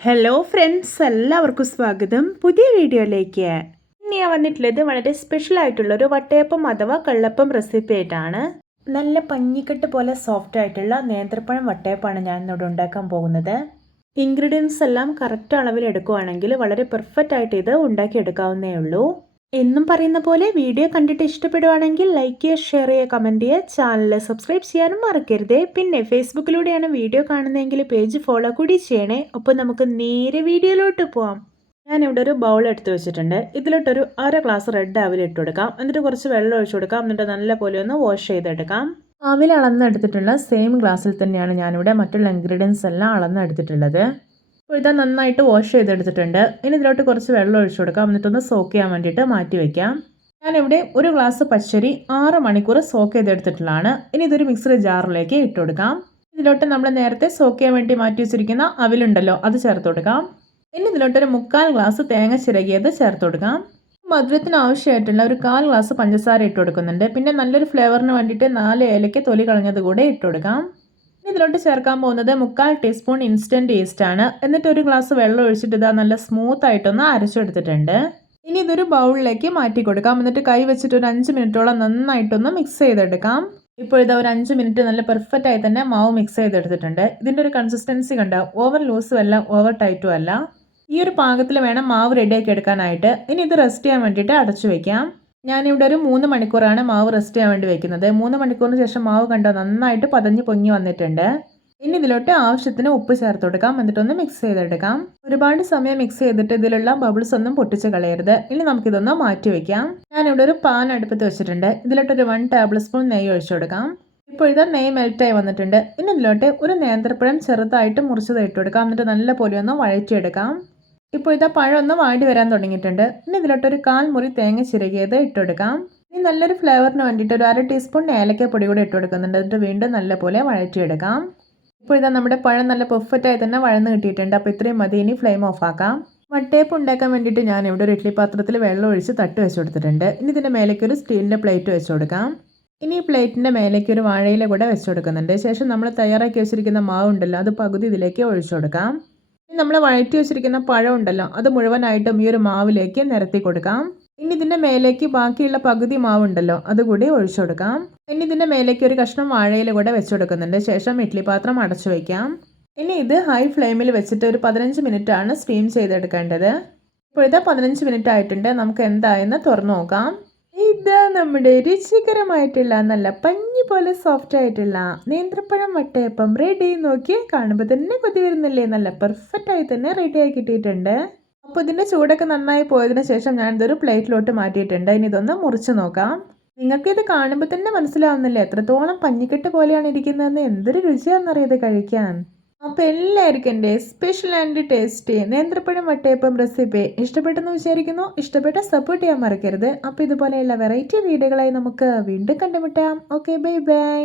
Hello friends എല്ലാവർക്കും സ്വാഗതം. പുതിയ വീഡിയോയിലേക്ക്. ഇന്ന് ഞാൻ വന്നിട്ടുള്ളത് വളരെ സ്പെഷ്യൽ ആയിട്ടുള്ള ഒരു വട്ടയപ്പം അഥവാ കള്ളപ്പം റെസിപ്പി ആയിട്ടാണ്. നല്ല പഞ്ഞിക്കെട്ട് പോലെ സോഫ്റ്റ് ആയിട്ടുള്ള നേന്ത്രപ്പഴം വട്ടയപ്പമാണ് ഞാൻ ഇന്നിവിടെ ഉണ്ടാക്കാൻ പോകുന്നത്. ഇൻഗ്രീഡിയൻസ് എല്ലാം കറക്റ്റ് അളവിൽ എടുക്കുവാണെങ്കിൽ വളരെ പെർഫെക്റ്റ് ആയിട്ട് ഇത് ഉണ്ടാക്കിയെടുക്കാവുന്നേ ഉള്ളൂ. എന്നും പറയുന്ന പോലെ വീഡിയോ കണ്ടിട്ട് ഇഷ്ടപ്പെടുവാണെങ്കിൽ ലൈക്ക് ചെയ്യുക ഷെയർ ചെയ്യുക കമന്റ് ചെയ്യുക. ചാനൽ സബ്സ്ക്രൈബ് ചെയ്യാനും മറക്കരുത്. പിന്നെ ഫേസ്ബുക്കിലൂടെയാണ് വീഡിയോ കാണുന്നതെങ്കിൽ പേജ് ഫോളോ കൂടി ചെയ്യണേ. അപ്പോൾ നമുക്ക് നേരെ വീഡിയോയിലോട്ട് പോവാം. ഞാനിവിടെ ഒരു ബൗൾ എടുത്ത് വെച്ചിട്ടുണ്ട്. ഇതിലോട്ടൊരു അര ഗ്ലാസ് റെഡ് അവിൽ ഇട്ട് കൊടുക്കാം. എന്നിട്ട് കുറച്ച് വെള്ളം ഒഴിച്ചു കൊടുക്കാം. എന്നിട്ട് നല്ല പോലെ ഒന്ന് വാഷ് ചെയ്തെടുക്കാം. അവിൽ അളന്നെടുത്തിട്ടുള്ള സെയിം ഗ്ലാസ്സിൽ തന്നെയാണ് ഞാനിവിടെ മറ്റുള്ള ഇൻഗ്രീഡിയൻസ് എല്ലാം അളന്നെടുത്തിട്ടുള്ളത്. അപ്പോൾ ഇതാ നന്നായിട്ട് വാഷ് ചെയ്തെടുത്തിട്ടുണ്ട്. ഇനി ഇതിലോട്ട് കുറച്ച് വെള്ളം ഒഴിച്ചു കൊടുക്കാം. എന്നിട്ടൊന്ന് സോക്ക് ചെയ്യാൻ വേണ്ടിയിട്ട് മാറ്റി വയ്ക്കാം ഞാനിവിടെ ഒരു ഗ്ലാസ് പച്ചരി ആറ് മണിക്കൂർ സോക്ക് ചെയ്തെടുത്തിട്ടുള്ളതാണ്. ഇനി ഇതൊരു മിക്സറി ജാറിലേക്ക് ഇട്ട് കൊടുക്കാം. ഇതിലോട്ട് നമ്മൾ നേരത്തെ സോക്ക് ചെയ്യാൻ വേണ്ടി മാറ്റി വെച്ചിരിക്കുന്ന അവിലുണ്ടല്ലോ അത് ചേർത്ത് കൊടുക്കാം. ഇനി ഇതിലോട്ടൊരു മുക്കാൽ ഗ്ലാസ് തേങ്ങ ചിരകിയത് ചേർത്ത് കൊടുക്കാം. മധുരത്തിന് ആവശ്യമായിട്ടുള്ള ഒരു കാൽ ഗ്ലാസ് പഞ്ചസാര ഇട്ട് കൊടുക്കുന്നുണ്ട്. പിന്നെ നല്ലൊരു ഫ്ലേവറിന് വേണ്ടിയിട്ട് നാല് ഏലയ്ക്ക് തൊലി കളഞ്ഞത് കൂടെ ഇട്ട് കൊടുക്കാം. ഇതിലോട്ട് ചേർക്കാൻ പോകുന്നത് മുക്കാൽ ടീസ്പൂൺ ഇൻസ്റ്റന്റ് ഈസ്റ്റ് ആണ്. എന്നിട്ട് ഒരു ഗ്ലാസ് വെള്ളം ഒഴിച്ചിട്ട് ഇതാ നല്ല സ്മൂത്ത് ആയിട്ടൊന്ന് അരച്ചെടുത്തിട്ടുണ്ട്. ഇനി ഇതൊരു ബൗളിലേക്ക് മാറ്റി കൊടുക്കാം. എന്നിട്ട് കൈ വെച്ചിട്ട് ഒരു അഞ്ച് മിനിറ്റോളം നന്നായിട്ടൊന്ന് മിക്സ് ചെയ്തെടുക്കാം. ഇപ്പോൾ ഇതാ ഒരു അഞ്ച് മിനിറ്റ് നല്ല പെർഫെക്റ്റ് ആയി തന്നെ മാവ് മിക്സ് ചെയ്തെടുത്തിട്ടുണ്ട്. ഇതിന്റെ ഒരു കൺസിസ്റ്റൻസി കണ്ട ഓവർ ലൂസും അല്ല ഓവർ ടൈറ്റും അല്ല. ഈ ഒരു പാകത്തിൽ വേണം മാവ് റെഡിയാക്കി എടുക്കാനായിട്ട്. ഇനി ഇത് റെസ്റ്റ് ചെയ്യാൻ വേണ്ടിയിട്ട് അടച്ചു വെക്കാം. ഞാനിവിടെ ഒരു മൂന്ന് മണിക്കൂറാണ് മാവ് റെസ്റ്റ് ചെയ്യാൻ വേണ്ടി വെക്കുന്നത്. മൂന്ന് മണിക്കൂറിന് ശേഷം മാവ് കണ്ടോ നന്നായിട്ട് പതഞ്ഞ് പൊങ്ങി വന്നിട്ടുണ്ട്. ഇനി ഇതിലോട്ട് ആവശ്യത്തിന് ഉപ്പ് ചേർത്ത് കൊടുക്കാം. എന്നിട്ടൊന്ന് മിക്സ് ചെയ്തെടുക്കാം. ഒരുപാട് സമയം മിക്സ് ചെയ്തിട്ട് ഇതിലുള്ള ബബിൾസ് ഒന്നും പൊട്ടിച്ച് കളയരുത്. ഇനി നമുക്കിതൊന്ന് മാറ്റി വെക്കാം. ഞാനിവിടെ ഒരു പാൻ അടുപ്പത്ത് വെച്ചിട്ടുണ്ട്. ഇതിലോട്ടൊരു വൺ ടേബിൾ സ്പൂൺ നെയ്യ് ഒഴിച്ചു കൊടുക്കാം. ഇപ്പോൾ ഇത് നെയ്യ് മെൽറ്റായി വന്നിട്ടുണ്ട്. ഇനി ഇതിലോട്ട് ഒരു നേന്ത്രപ്പഴം ചെറുതായിട്ട് മുറിച്ചത് ഇട്ട് കൊടുക്കാം. എന്നിട്ട് നല്ല പോലെ ഒന്ന് വഴറ്റിയെടുക്കാം. ഇപ്പോൾ ഇതാ പഴമൊന്ന് വാടി വരാൻ തുടങ്ങിയിട്ടുണ്ട്. ഇനി ഇതിലോട്ടൊരു കാൽ മുറി തേങ്ങ ചിരകിയത് ഇട്ടെടുക്കാം. ഇനി നല്ലൊരു ഫ്ലേവറിന് വേണ്ടിയിട്ട് ഒരു അര ടീസ്പൂൺ ഏലക്കപ്പൊടി കൂടി ഇട്ട് കൊടുക്കുന്നുണ്ട് എന്നിട്ട് വീണ്ടും നല്ലപോലെ വഴറ്റിയെടുക്കാം. ഇപ്പോൾ ഇതാ നമ്മുടെ പഴം നല്ല പെർഫെക്റ്റായി തന്നെ വഴന്ന് കിട്ടിയിട്ടുണ്ട്. അപ്പോൾ ഇത്രയും മതി. ഇനി ഫ്ലെയിം ഓഫ് ആക്കാം. വട്ടേപ്പ് ഉണ്ടാക്കാൻ വേണ്ടിയിട്ട് ഞാൻ ഇവിടെ ഒരു ഇഡ്ഡലി പാത്രത്തിൽ വെള്ളം ഒഴിച്ച് തട്ട് വെച്ച് കൊടുത്തിട്ടുണ്ട്. ഇനി ഇതിന്റെ മേലേക്ക് ഒരു സ്റ്റീലിന്റെ പ്ലേറ്റ് വെച്ച് കൊടുക്കാം. ഇനി ഈ പ്ലേറ്റിന്റെ മേലേക്ക് ഒരു വാഴയില കൂടെ വെച്ച് കൊടുക്കുന്നുണ്ട്. ശേഷം നമ്മൾ തയ്യാറാക്കി വെച്ചിരിക്കുന്ന മാവ് ഉണ്ടല്ലോ അത് പകുതി ഇതിലേക്ക് ഒഴിച്ചു കൊടുക്കാം. നമ്മൾ വഴറ്റി വെച്ചിരിക്കുന്ന പഴം ഉണ്ടല്ലോ അത് മുഴുവനായിട്ടും ഈ ഒരു മാവിലേക്ക് നിരത്തി കൊടുക്കാം. ഇനി ഇതിന്റെ മേലേക്ക് ബാക്കിയുള്ള പകുതി മാവുണ്ടല്ലോ അതുകൂടി ഒഴിച്ചു കൊടുക്കാം. ഇനി ഇതിന്റെ മേലേക്ക് ഒരു കഷ്ണം വാഴയിൽ കൂടെ വെച്ചു കൊടുക്കുന്നുണ്ട്. ശേഷം ഇഡ്ഡലി പാത്രം അടച്ചു വയ്ക്കാം ഇനി ഇത് ഹൈ ഫ്ലെയിമിൽ വെച്ചിട്ട് ഒരു പതിനഞ്ച് മിനിറ്റ് ആണ് സ്റ്റീം ചെയ്തെടുക്കേണ്ടത്. ഇപ്പോഴത്തെ പതിനഞ്ച് മിനിറ്റ് ആയിട്ടുണ്ട്. നമുക്ക് എന്തായെന്ന് തുറന്നു നോക്കാം. ഇതാ നമ്മുടെ രുചികരമായിട്ടുള്ള നല്ല പഞ്ഞി പോലെ സോഫ്റ്റ് ആയിട്ടുള്ള നേന്ത്രപ്പഴം വട്ടയപ്പം റെഡി നോക്കിയാൽ കാണുമ്പോൾ തന്നെ കൊതി വരുന്നില്ലേ? നല്ല പെർഫെക്റ്റ് ആയി തന്നെ റെഡി ആയി കിട്ടിയിട്ടുണ്ട്. അപ്പോൾ ഇതിന്റെ ചൂടൊക്കെ നന്നായി പോയതിന് ശേഷം ഞാൻ ഇതൊരു പ്ലേറ്റിലോട്ട് മാറ്റിയിട്ടുണ്ട്. ഇനി ഇതൊന്ന് മുറിച്ച് നോക്കാം. നിങ്ങൾക്ക് ഇത് കാണുമ്പോൾ തന്നെ മനസ്സിലാവുന്നില്ലേ? എത്രത്തോളം പഞ്ഞിക്കെട്ട് പോലെയാണ് ഇരിക്കുന്നതെന്ന്? എന്തൊരു രുചിയാണെന്നറിയത് കഴിക്കാൻ? അപ്പോൾ എല്ലാവർക്കും എന്റെ സ്പെഷ്യൽ ആൻഡ് ടേസ്റ്റി നേന്ത്രപ്പഴം വട്ടയപ്പം റെസിപ്പി ഇഷ്ടപ്പെട്ടെന്ന് വിചാരിക്കുന്നു. ഇഷ്ടപ്പെട്ട സപ്പോർട്ട് ചെയ്യാൻ മറക്കരുത്. അപ്പോൾ ഇതുപോലെയുള്ള വെറൈറ്റി വീഡിയോകളായി നമുക്ക് വീണ്ടും കണ്ടുമുട്ടാം. Okay bye bye